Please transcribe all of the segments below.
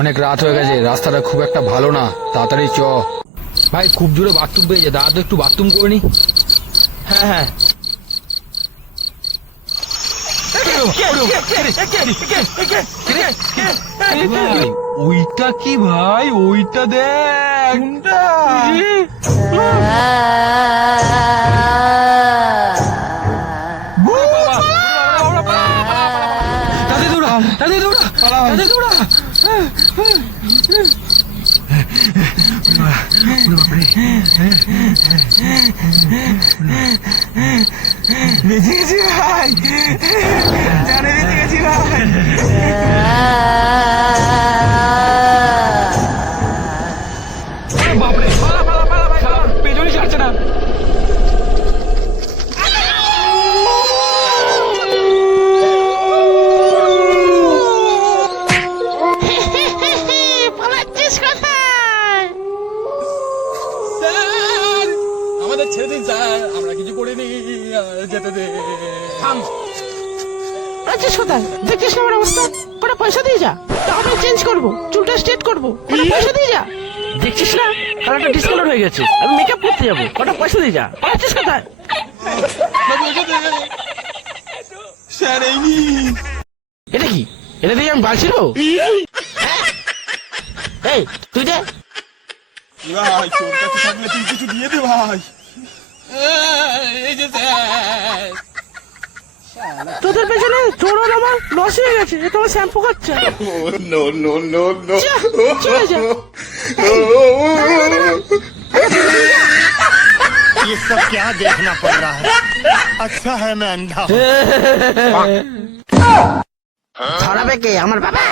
অনেক রাত হয়ে গেছে, রাস্তাটা খুব একটা ভালো না, তাড়াতাড়ি চ। ভাই খুব জোরে বাথরুম পেয়েছে, দাদা তো একটু বাথরুম করে নি। হ্যাঁ হ্যাঁ ভাই, ওইটা কি ভাই, ওইটা দেখ। তাড়াতাড়ি দৌড়া, তাড়াতাড়ি দৌড়া, তাড়াতাড়ি দৌড়া। বেঁচে গেছি ভাই, জানে বেঁচে গেছি ভাই। বাপরে, পালা পালা পালা ভাই, পালা, পেছনই ছাড়ছে না। পালাচ্ছিস কোথায়? স্যার আমাদের ছেড়ে দিন স্যার, আমরা কিছু করিনি, যেতে দে। পালাচ্ছিস কোথায়? দেখছিস না আমার অবস্থা? কটা পয়সা দিয়ে যা, তাহলে চেঞ্জ করবো, চুলটা স্ট্রেট করবো, কটা পয়সা দিয়ে যা। দেখছিস না কালারটা ডিসকালার হয়ে গেছে, আমি মেকআপ করতে যাবো, কটা পয়সা দিয়ে যা। পালাচ্ছিস কোথায়? স্যার এই নি। এটা কি? এটা দিয়ে আমি বাঁচি দেবো? এই তুই দে। ভাই তোর কাছে থাকলে তুই কিছু দিয়ে দে ভাই। এই যে স্যার, তোদের পেছনে তোর আর আমার লস হয়ে গেছে, এ তোমার শ্যাম্পু খাচ্ছে। নো নো নো নো, চলে যা। ये सब क्या देखना पड़ रहा है? अच्छा है मैं अंधा हूँ। ছড়াবে কে? আমার বাবা।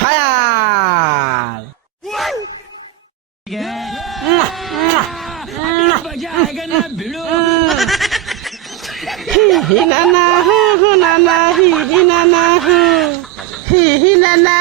ফায়ার। হি হি না না হু হু না না হি হি না না হু হি হি না না